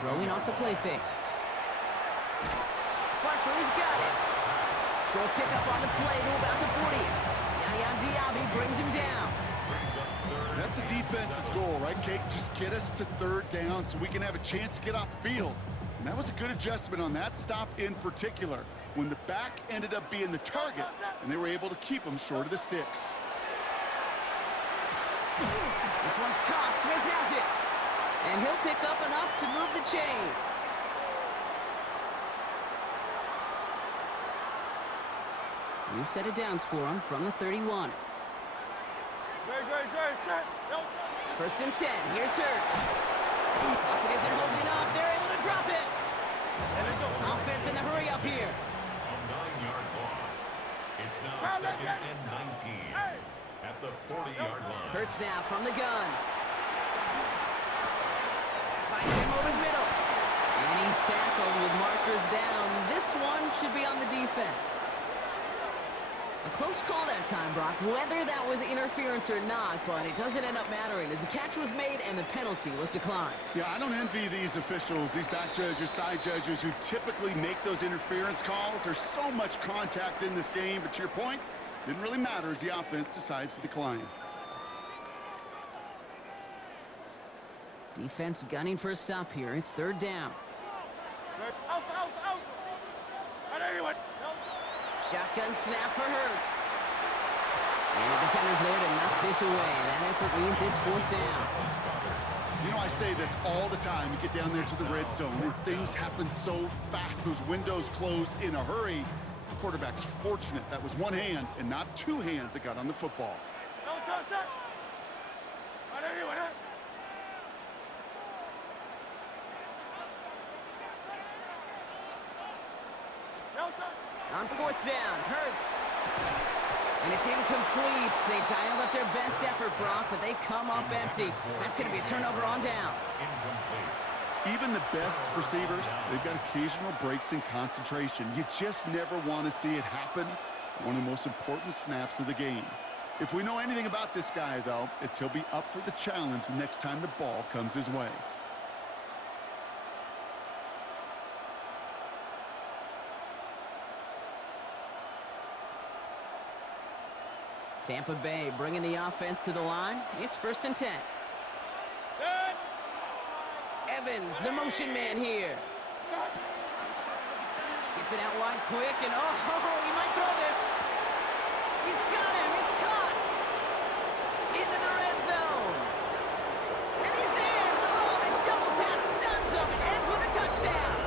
Throwing off the play fake. Barkley's got it. Short pickup on the play to about the 40. Yaya Diaby brings him down. That's a defense's goal, right, Kate? Just get us to third down so we can have a chance to get off the field. And that was a good adjustment on that stop in particular, when the back ended up being the target, and they were able to keep him short of the sticks. This one's caught. Smith has it. And he'll pick up enough to move the chains. New set of downs for him from the 31. First and 10. Here's Hurts. Pocket isn't holding up. They're able to drop it. Offense in the hurry up here. A 9-yard loss. It's now 2nd and 19 at the 40-yard line. Hurts now from the gun. Finds him over the middle. And he's tackled with markers down. This one should be on the defense. A close call that time, Brock, whether that was interference or not, but it doesn't end up mattering as the catch was made and the penalty was declined. Yeah, I don't envy these officials, these back judges, side judges who typically make those interference calls. There's so much contact in this game, but to your point, didn't really matter as the offense decides to decline. Defense gunning for a stop here. It's third down. Shotgun snap for Hurts. And the defender's there to knock this away. That effort means it's fourth down. You know, I say this all the time. You get down there to the red zone, and things happen so fast. Those windows close in a hurry. The quarterback's fortunate that was one hand and not two hands that got on the football. On fourth down, Hurts. And it's incomplete. They dialed up their best effort, Brock, but they come up empty. That's going to be a turnover on downs. Even the best receivers, they've got occasional breaks in concentration. You just never want to see it happen. One of the most important snaps of the game. If we know anything about this guy, though, it's he'll be up for the challenge the next time the ball comes his way. Tampa Bay bringing the offense to the line. It's first and 10. Evans, the motion man here. Gets it out wide quick, and oh, he might throw this. He's got him. It's caught. Into the red zone. And he's in. Oh, the double pass stuns him and ends with a touchdown.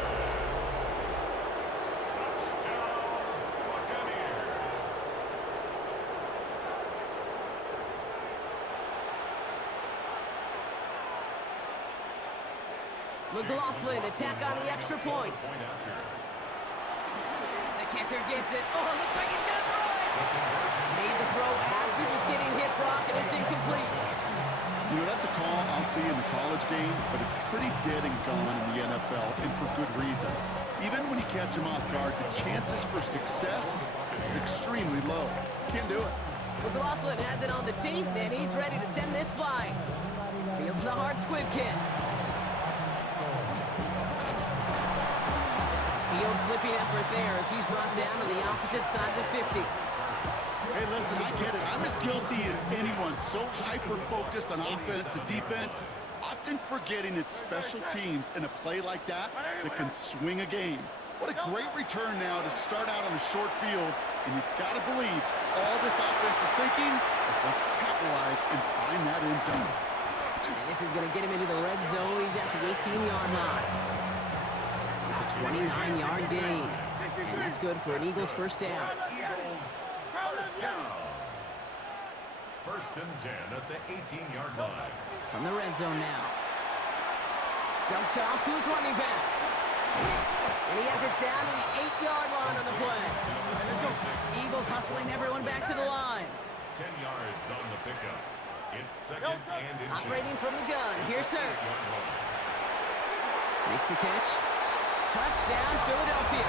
McLaughlin attack on the extra point. The kicker gets it. Oh, looks like he's going to throw it. Made the throw as he was getting hit, Brock, and it's incomplete. You know, that's a call I'll see in the college game, but it's pretty dead and gone in the NFL, and for good reason. Even when you catch him off guard, the chances for success are extremely low. Can't do it. McLaughlin has it on the team, and he's ready to send this flying. Fields the hard squib kick. Field flipping effort there as he's brought down on the opposite side of the 50. Hey, listen, I get it. I'm as guilty as anyone. So hyper-focused on offense and defense, often forgetting it's special teams in a play like that that can swing a game. What a great return now to start out on a short field, and you've got to believe all this offense is thinking is let's capitalize and find that end zone. And this is going to get him into the red zone. He's at the 18-yard line. It's a 29-yard gain, and that's good for an Eagles first down. First and 10 at the 18-yard line. From the red zone now. Dumped off to his running back. And he has it down to the 8-yard line on the play. Eagles hustling everyone back to the line. 10 yards on the pickup. It's second and inches. Operating from the gun. Here's Hurts. Makes the catch. Touchdown, Philadelphia.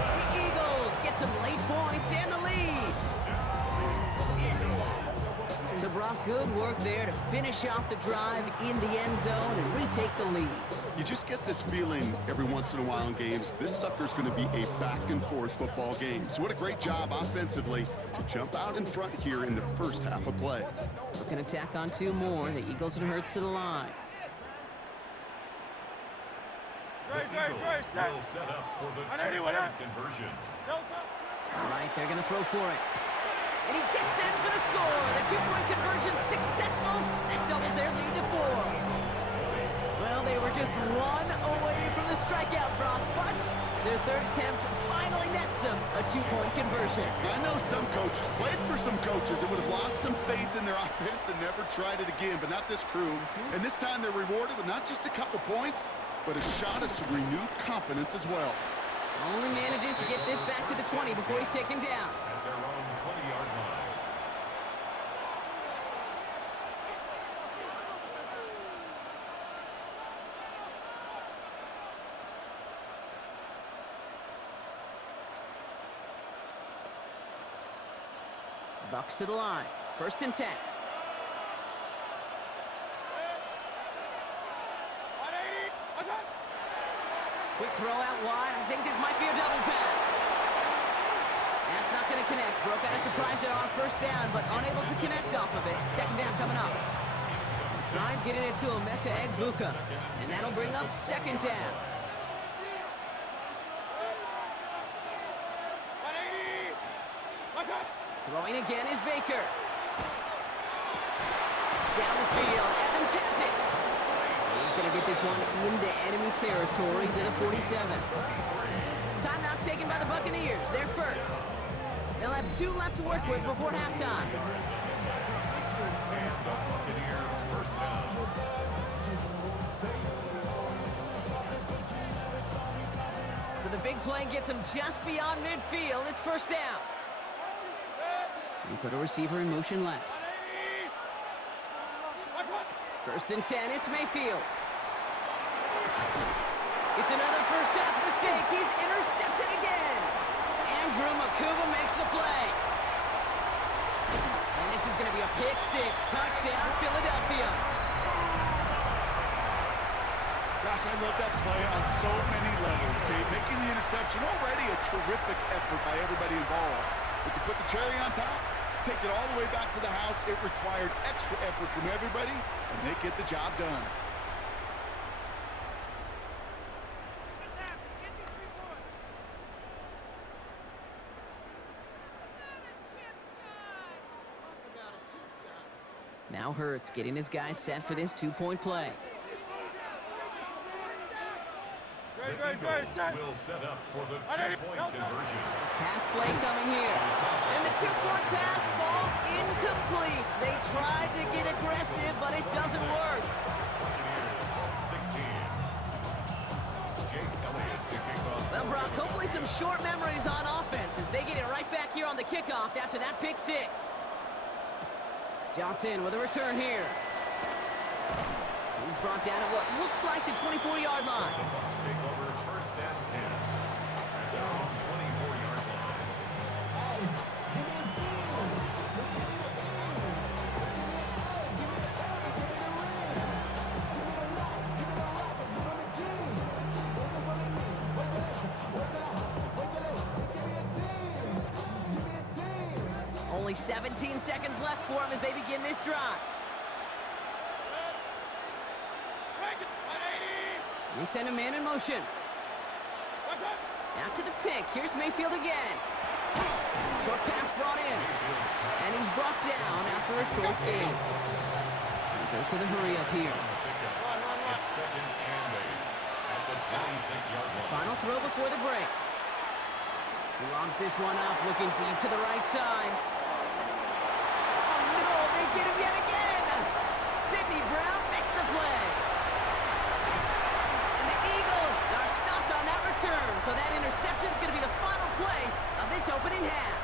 The Eagles get some late points and the lead. So Brock, good work there to finish off the drive in the end zone and retake the lead. You just get this feeling every once in a while in games, this sucker's going to be a back-and-forth football game. So what a great job offensively to jump out in front here in the first half of play. Looking to tack on 2 more. The Eagles and Hurts to the line. The Eagles will set up for the 2-point conversion. All right, they're going to throw for it. And he gets in for the score. The 2-point conversion successful. That doubles their lead to 4. Well, they were just 1 away from the strikeout, Brock, but their 3rd attempt finally nets them a 2-point conversion. I know some coaches, played for some coaches that would have lost some faith in their offense and never tried it again, but not this crew. And this time they're rewarded with not just a couple points, but a shot of some renewed confidence as well. Only manages to get this back to the 20 before he's taken down. At their own 20-yard line. Bucks to the line. 1st and 10. Quick throw out wide. I think this might be a double pass. That's not going to connect. Broke out a surprise there on 1st down, but unable to connect off of it. 2nd down coming up. Try and get it into Emeka Egbuka, and that'll bring up 2nd down. Throwing again is Baker. Down the field, Evans has it. He's going to get this one into enemy territory to the 47. Timeout taken by the Buccaneers. They're first. They'll have 2 left to work with before halftime. And the Buccaneer first down. So the big play gets him just beyond midfield. It's 1st down. And put a receiver in motion left. 1st and 10, it's Mayfield. It's another first half mistake. He's intercepted again. Andrew Makuba makes the play. And this is going to be a pick 6. Touchdown, Philadelphia. Gosh, I love that play on so many levels, Kate. Making the interception already a terrific effort by everybody involved. But to put the cherry on top, to take it all the way back to the house, it required extra effort from everybody, and they get the job done. Now Hurts getting his guys set for this 2-point play. The Eagles will set up for the 2-point conversion. Pass play coming here. And the 2-point pass falls incomplete. They tried to get aggressive, but it doesn't work. Buccaneers 16. Jake Elliott to kick off. Well, Brock, hopefully some short memories on offense as they get it right back here on the kickoff after that pick 6. Johnson with a return here. He's brought down at what looks like the 24-yard line. The Bucs take over 1st and 10 at their own 24-yard line. Only 17 seconds left for him as they begin this drive. They send a man in motion. After the pick, here's Mayfield again. Short pass brought in. And he's brought down after a short gain. And goes to the hurry up here. It's 2nd and 8 at the 26-yard line. Final throw before the break. He lobs this one up, looking deep to the right side. Oh no, they get him yet again! Sidney Brown makes the play. And the Eagles are stopped on that return, so that interception's going to be the final play of this opening half.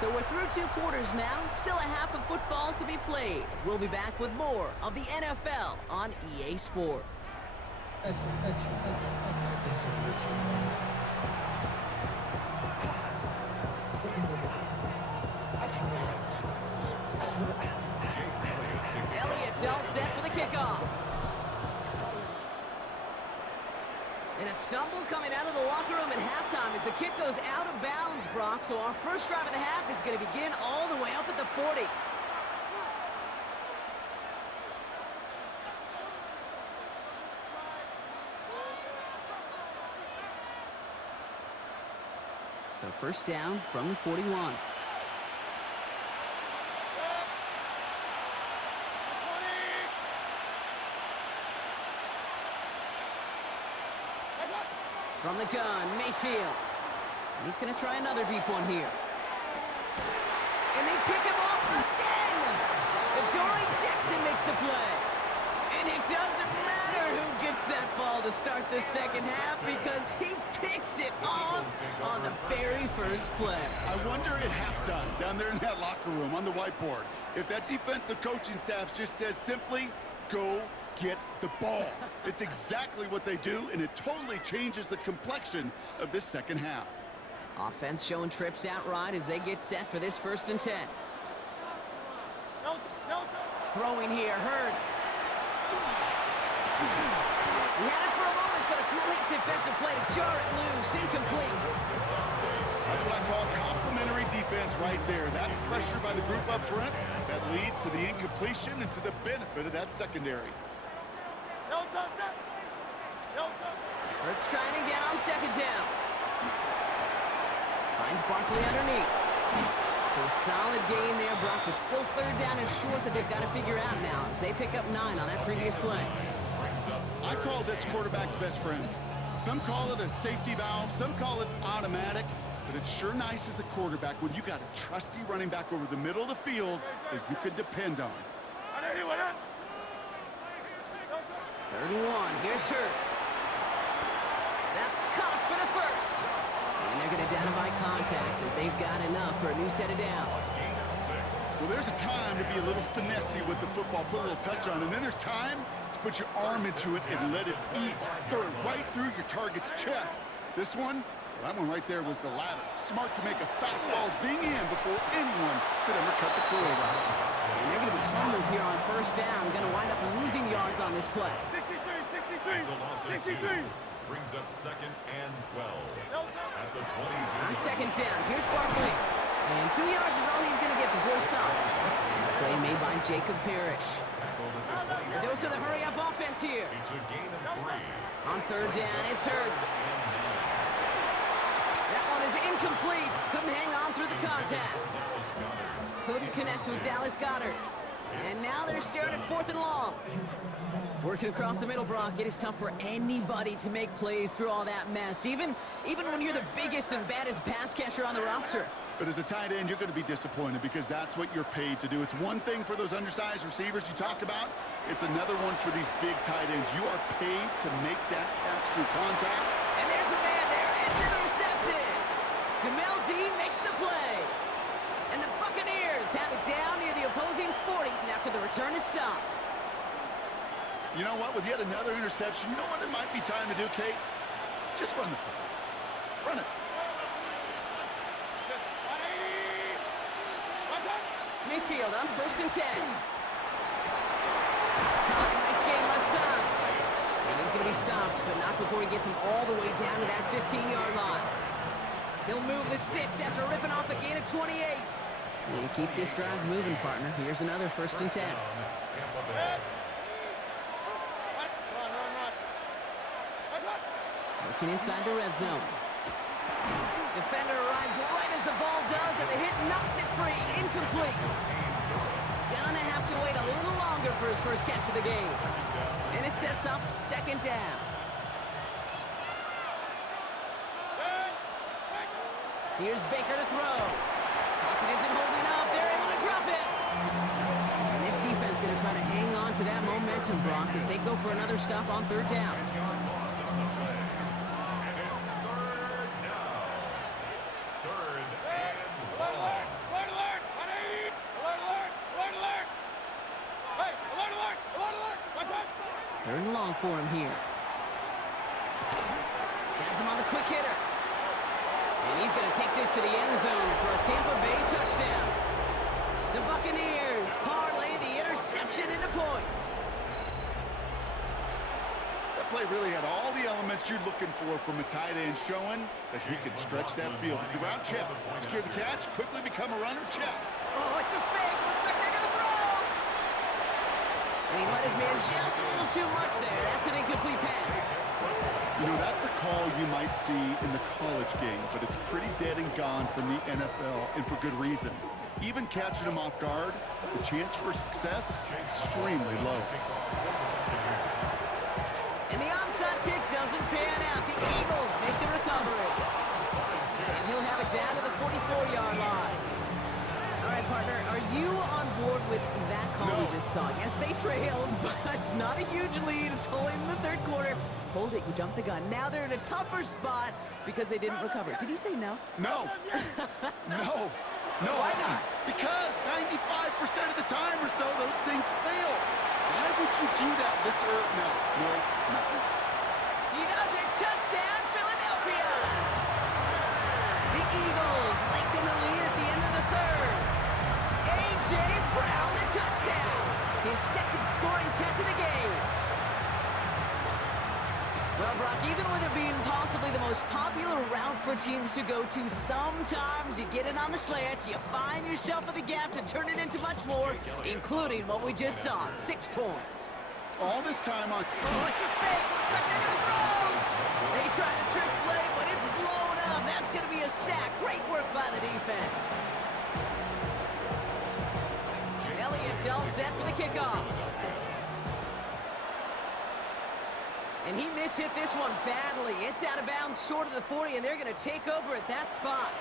So we're through 2 quarters now, still a half of football to be played. We'll be back with more of the NFL on EA Sports. That's themselves set for the kickoff. And a stumble coming out of the locker room at halftime as the kick goes out of bounds, Brock. So our first drive of the half is going to begin all the way up at the 40. So first down from the 41. From the gun, Mayfield. And he's going to try another deep one here. And they pick him off again! Adoree Jackson makes the play. And it doesn't matter who gets that ball to start the second half because he picks it off on the very first play. I wonder at halftime, down there in that locker room on the whiteboard, if that defensive coaching staff just said simply, go get the ball. It's exactly what they do, and it totally changes the complexion of this second half. Offense showing trips out right as they get set for this 1st and 10. Throwing here, Hurts. He had it for a moment, but a great defensive play to jar it loose. Incomplete. That's what I call complimentary defense right there. That pressure by the group up front, that leads to the incompletion and to the benefit of that secondary. Hurts trying again on 2nd down. Finds Barkley underneath. So a solid gain there, Brock, but still 3rd down and short that they've got to figure out now as they pick up 9 on that previous play. I call this quarterback's best friend. Some call it a safety valve, some call it automatic, but it's sure nice as a quarterback when you got a trusty running back over the middle of the field that you can depend on. 3rd and 1, here's Hurts. That's caught for the 1st. And they're going to down him by contact as they've got enough for a new set of downs. Well, there's a time to be a little finessey with the football, put a little touch on, and then there's time to put your arm into it and let it eat. Throw it right through your target's chest. This one, that one right there was the latter. Smart to make a fastball zing in before anyone could ever cut the curl out. And they're going to be humbled here on 1st down. Going to wind up losing yards on this play. 63. Brings up 2nd and 12 at the 22. On 2nd down, here's Barkley. And 2 yards is all he's going to get before he's caught. Play made by Jacob Parrish. A dose of the hurry-up offense here. It's a gain of 3. On 3rd down, it's Hurts. That one is incomplete. Couldn't hang on through the contact. Couldn't connect with Dallas Goedert. And now they're staring at 4th and long. Working across the middle, Brock, it is tough for anybody to make plays through all that mess, even when you're the biggest and baddest pass catcher on the roster. But as a tight end, you're going to be disappointed because that's what you're paid to do. It's one thing for those undersized receivers you talk about. It's another one for these big tight ends. You are paid to make that catch through contact. And there's a man there. It's intercepted. Jamel Dean makes the play. And the Buccaneers have it down near the opposing 40 after the return is stopped. You know what? With yet another interception, you know what it might be time to do, Kate? Just run the football. Run it. Mayfield on 1st and 10. Nice game left side. And he's going to be stopped, but not before he gets him all the way down to that 15-yard line. He'll move the sticks after ripping off a gain of 28. And keep this drive moving, partner. Here's another 1st and 10. Working inside the red zone. Defender arrives right as the ball does, and the hit knocks it free. Incomplete. Gonna have to wait a little longer for his first catch of the game. And it sets up 2nd down. Here's Baker to throw. Pocket isn't holding up. They're able to drop it. And this defense going to try to hang on to that momentum, Brock, as they go for another stop on 3rd down. Third and long for him here. Has him on the quick hitter. And he's going to take this to the end zone for a Tampa Bay touchdown. The Buccaneers parlay the interception into points. play really had all the elements you're looking for from a tight end, showing that he can stretch that field. With the route check, secure the catch, quickly become a runner, check. Oh, it's a fake. Looks like they're going to throw. And he let his man just a little too much there. That's an incomplete pass. You know, that's a call you might see in the college game, but it's pretty dead and gone from the NFL, and for good reason. Even catching him off guard, the chance for success, extremely low. And the onside kick doesn't pan out. The Eagles make the recovery. And he'll have it down to the 44-yard line. All right, partner, are you on board with that call we just saw? Yes, they trailed, but it's not a huge lead. It's only in the third quarter. Hold it, you jumped the gun. Now they're in a tougher spot because they didn't recover. Did you say no? No. No. No. Why not? Because 95% of the time or so, those things fail. Why would you do that this early? No. He does it. Touchdown, Philadelphia. The Eagles lengthen the lead at the end of the third. A.J. Brown, the touchdown. His second scoring catch of the game. Well, Brock, even with it being possibly the most popular route for teams to go to, sometimes you get in on the slants, you find yourself in the gap to turn it into much more, including what we just saw, 6 points. All this time on... Oh, it's a fake. Looks like they're going to throw. They try to trick play, but it's blown up. That's going to be a sack. Great work by the defense. Elliott's all set for the kickoff. And he mishit this one badly. It's out of bounds short of the 40, and they're going to take over at that spot.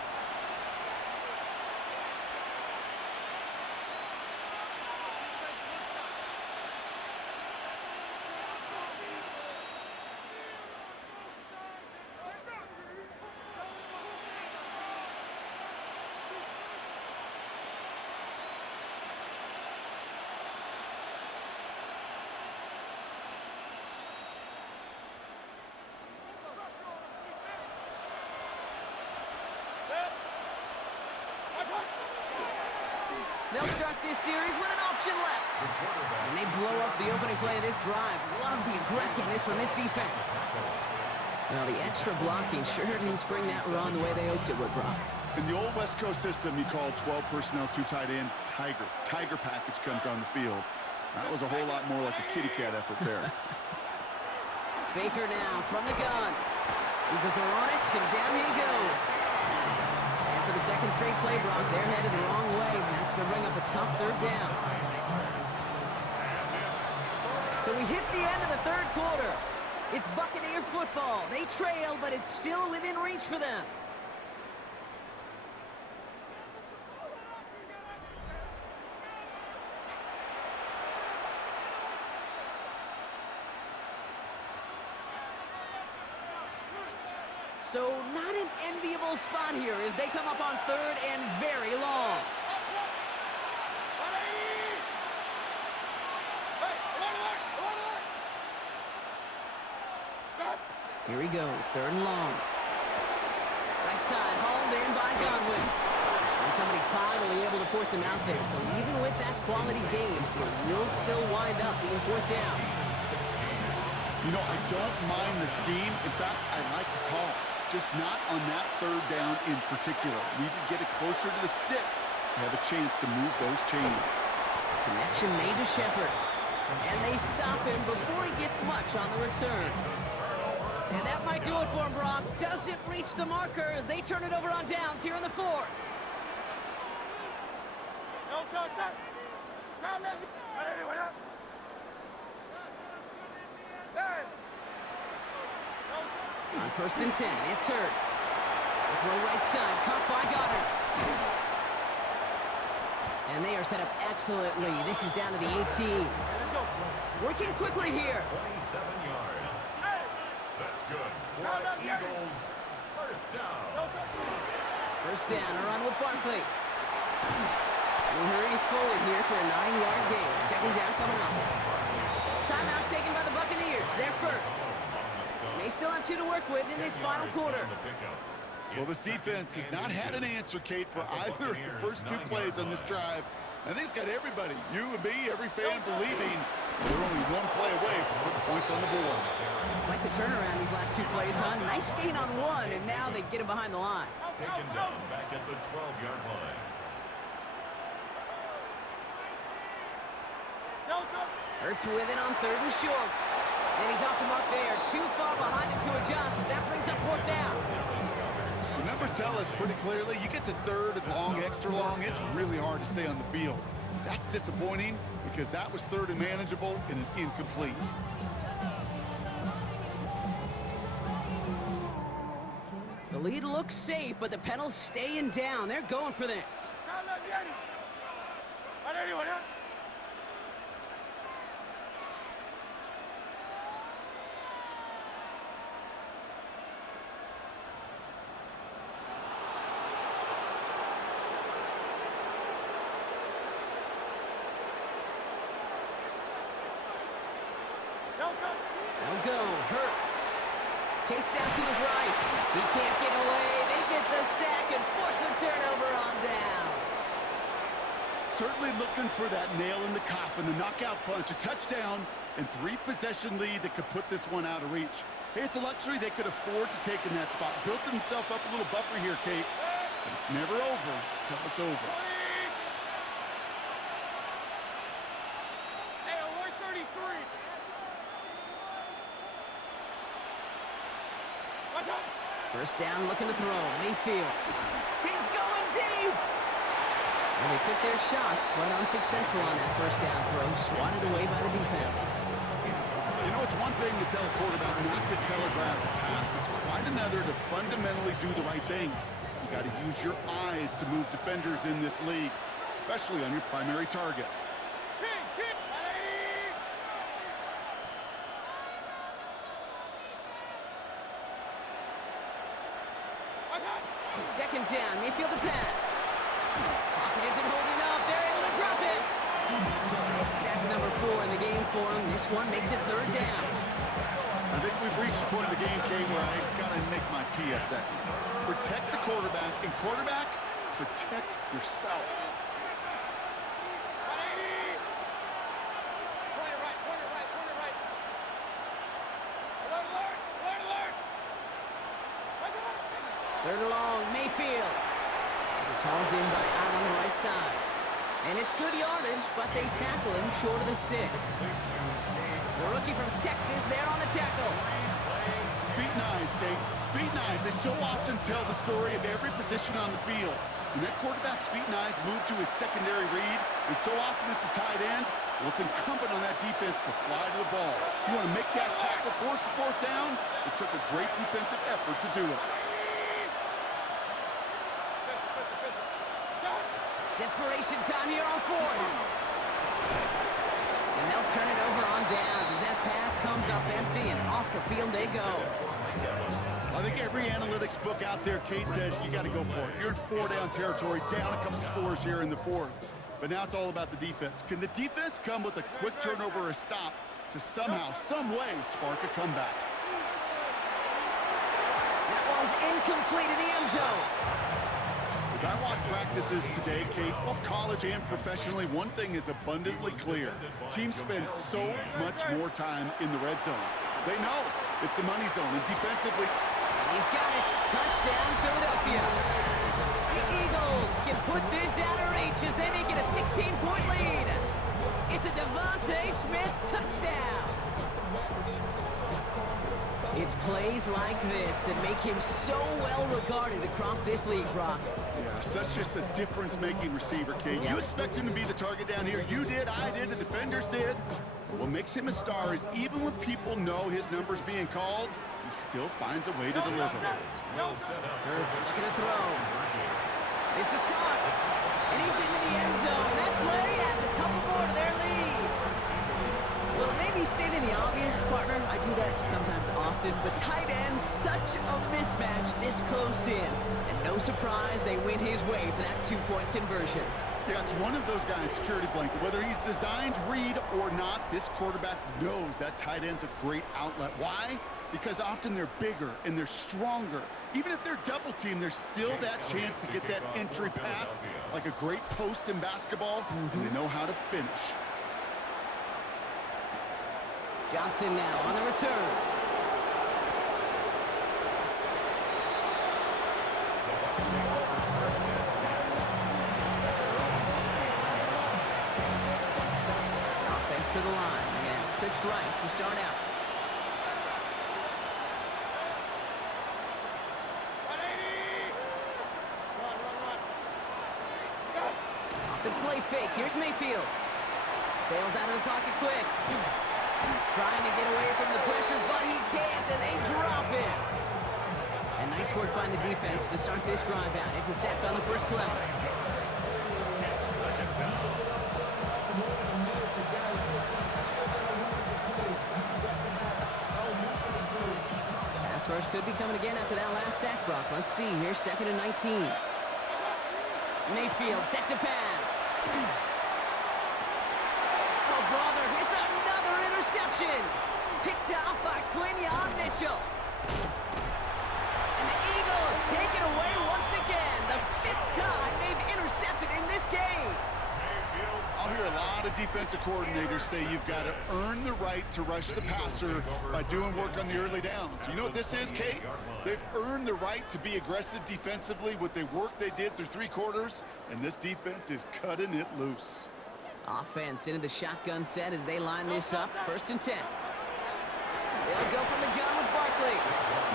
They'll start this series with an option left. And they blow up the opening play of this drive. Love the aggressiveness from this defense. Well, the extra blocking sure didn't spring that run the way they hoped it would, Brock. In the old West Coast system, you call 12 personnel, 2 tight ends, Tiger. Tiger package comes on the field. That was a whole lot more like a kitty cat effort there. Baker now from the gun. Eagles are on it, and down he goes. For the second straight play, Brock, they're headed the wrong way. That's going to bring up a tough third down. So we hit the end of the third quarter. It's Buccaneer football. They trail, but it's still within reach for them. So not an enviable spot here as they come up on third and very long. Here he goes, third and long. Right side, hauled in by Godwin. And somebody finally able to force him out there. So even with that quality gain, it will still wind up being fourth down. You know, I don't mind the scheme. In fact, I like the call. Just not on that third down in particular. Need to get it closer to the sticks to have a chance to move those chains. Connection made to Shepard. And they stop him before he gets much on the return. And that might do it for him, Brock. Doesn't reach the marker as they turn it over on downs here in the fourth. On 1st and 10, it's Hurts. Throw right side, caught by Goddard. And they are set up excellently. This is down to the 18. Working quickly here. 27 yards. That's good. Eagles, first down. First down, a run with Barkley. And he hurries forward here for a 9-yard gain. Second down coming up. Timeout taken by the Buccaneers. They're first. They still have 2 to work with in this final quarter. Well, this defense has not had an answer, Kate, for either of the first 2 plays on this drive. I think it's got everybody, you and me, every fan, believing they're only 1 play away from putting points on the board. Quite the turnaround these last two plays, huh? Nice gain on one, and now they get him behind the line. Taken down back at the 12-yard line. Hurts with it on 3rd and short. And he's off the mark there. Too far behind him to adjust. That brings up 4th down. The numbers tell us pretty clearly, you get to 3rd and long, extra long, it's really hard to stay on the field. That's disappointing because that was 3rd and manageable and an incomplete. The lead looks safe, but the pedal's staying down. They're going for this. They'll go. Hurts. Chase down to his right. He can't get away. They get the sack and force a turnover on down. Certainly looking for that nail in the coffin, the knockout punch, a touchdown, and 3-possession lead that could put this one out of reach. Hey, it's a luxury they could afford to take in that spot. Built himself up a little buffer here, Kate. But it's never over till it's over. Hey, alert 33. What's up? First down, looking to throw. Mayfield. He's going deep. And they took their shots, but unsuccessful on that first down throw. Swatted away by the defense. You know, it's one thing to tell a quarterback not to telegraph a pass. It's quite another to fundamentally do the right things. You got to use your eyes to move defenders in this league, especially on your primary target. Second down, Mayfield to pass. Pocket isn't holding up. They're able to drop it. It's sack number 4 in the game for him. This one makes it 3rd down. I think we've reached the point of the game, Kate, where I got to make my PSA. Protect the quarterback, and quarterback, protect yourself. Third and long, Mayfield. This is hauled in by Allen on the right side. And it's good yardage, but they tackle him short of the sticks. The rookie from Texas there on the tackle. Feet and eyes, Kate. Feet and eyes. They so often tell the story of every position on the field. When that quarterback's feet and eyes move to his secondary read, and so often it's a tight end, well, it's incumbent on that defense to fly to the ball. You want to make that tackle, force the 4th down? It took a great defensive effort to do it. Desperation time here on 4th. And they'll turn it over on downs as that pass comes up empty and off the field they go. I think every analytics book out there, Kate, said you got to go for it. You're in 4-down territory, down a couple scores here in the 4th. But now it's all about the defense. Can the defense come with a quick turnover or a stop to somehow, some way, spark a comeback? That one's incomplete in the end zone. As I watch practices today, Kate, both college and professionally, one thing is abundantly clear. Teams spend so much more time in the red zone. They know it's the money zone, and defensively... And he's got it. Touchdown, Philadelphia. The Eagles can put this out of reach as they make it a 16-point lead. It's a Devontae Smith touchdown. It's plays like this that make him so well regarded across this league, Brock. Yeah, such just a difference-making receiver, Kate. You expect him to be the target down here. You did, I did, the defenders did. What makes him a star is even when people know his number's being called, he still finds a way to deliver. Hurts looking to throw. This is caught. And he's into the end zone. That play adds a couple more to their lead. Well, it may be stating the obvious, partner. I do that sometimes often, but tight end, such a mismatch this close in. And no surprise, they win his way for that 2-point conversion. Yeah, it's one of those guys' security blanket. Whether he's designed read or not, this quarterback knows that tight end's a great outlet. Why? Because often they're bigger and they're stronger. Even if they're double teamed, there's still that chance to get that entry pass, like a great post in basketball, and they know how to finish. Johnson now on the return. Offense to the line, and trips right to start out. 180. Run. Off the play fake, here's Mayfield. Bails out of the pocket quick. Trying to get away from the pressure, but he can't, and they drop it. And nice work by the defense to start this drive out. It's a sack on the first play. Pass rush could be coming again after that last sack, Brock. Let's see here, 2nd and 19. Mayfield set to pass. Oh, brother, it's another interception. Picked off by Quinyon Mitchell. And the Eagles take it away once again. The 5th time they've intercepted in this game. I'll hear a lot of defensive coordinators say you've got to earn the right to rush the passer by doing work on the early downs. You know what this is, Kate? They've earned the right to be aggressive defensively with the work they did through 3 quarters, and this defense is cutting it loose. Offense into the shotgun set as they line this up. 1st and 10. They'll go from the gun with Barkley.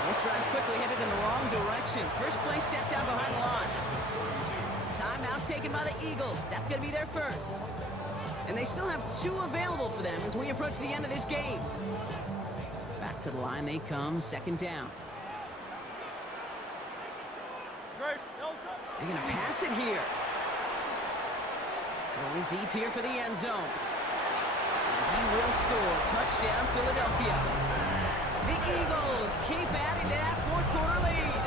This drive's quickly headed in the wrong direction. First play set down behind the line. Timeout taken by the Eagles. That's going to be their first. And they still have 2 available for them as we approach the end of this game. Back to the line they come, 2nd down. They're going to pass it here. Going deep here for the end zone. And he will score. Touchdown, Philadelphia. The Eagles keep adding to that 4th quarter lead.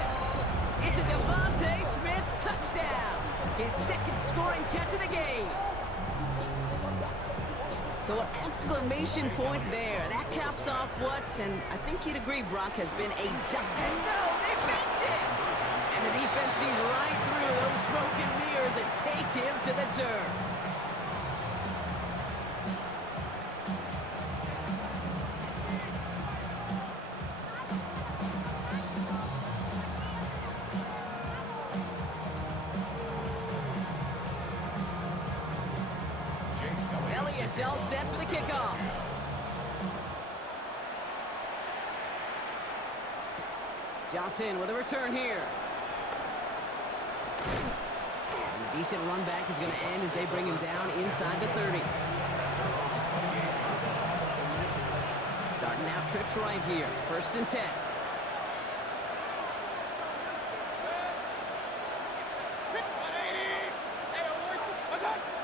It's a Devontae Smith touchdown. His 2nd scoring catch of the game. So an exclamation point there. That caps off what, and I think you'd agree, Brock, has been a and no, they faked it! And the defense sees right through those smoke and mirrors and take him to the turf. Elliott's all set for the kickoff. Johnson with a return here. And a decent run back is going to end as they bring him down inside the 30. Starting out trips right here. 1st and 10.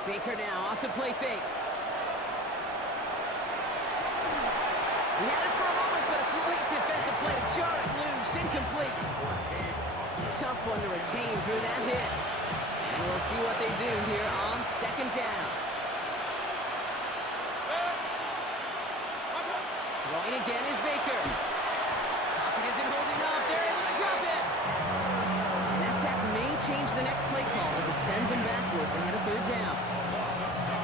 Baker now off the play fake. He had it for a moment, but a great defensive play to jar it loose. Incomplete. Tough one to retain through that hit. And we'll see what they do here on 2nd down. Throwing again is Baker. Pocket isn't holding up. They're able to drop it. And that sack may change the next play call as it sends him backwards ahead of 3rd down.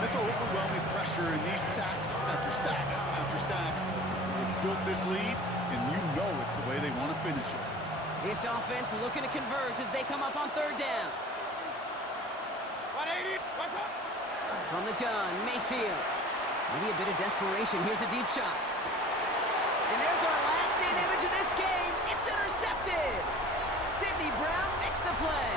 This overwhelming pressure and these sacks after sacks after sacks, it's built this lead, and you know it's the way they want to finish it. This offense looking to convert as they come up on 3rd down. 180. From the gun, Mayfield. Maybe a bit of desperation. Here's a deep shot. And there's our last-in image of this game. It's intercepted. Sidney Brown makes the play.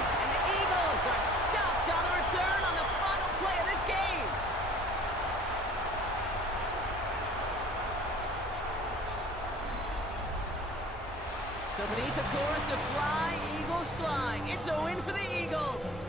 And the Eagles are stopped on the return on the final play of this game. So beneath the chorus of Fly, Eagles Fly, it's a win for the Eagles.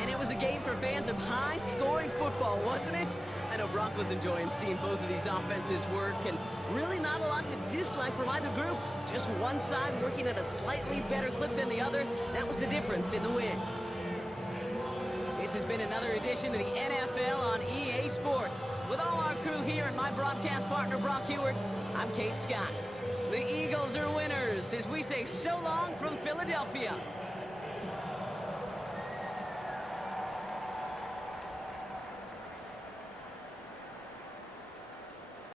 And it was a game for fans of high-scoring football, wasn't it? I know Brock was enjoying seeing both of these offenses work, and really not a lot to dislike from either group. Just one side working at a slightly better clip than the other. That was the difference in the win. This has been another edition of the NFL on EA Sports. With all our crew here and my broadcast partner, Brock Heward, I'm Kate Scott. The Eagles are winners as we say so long from Philadelphia.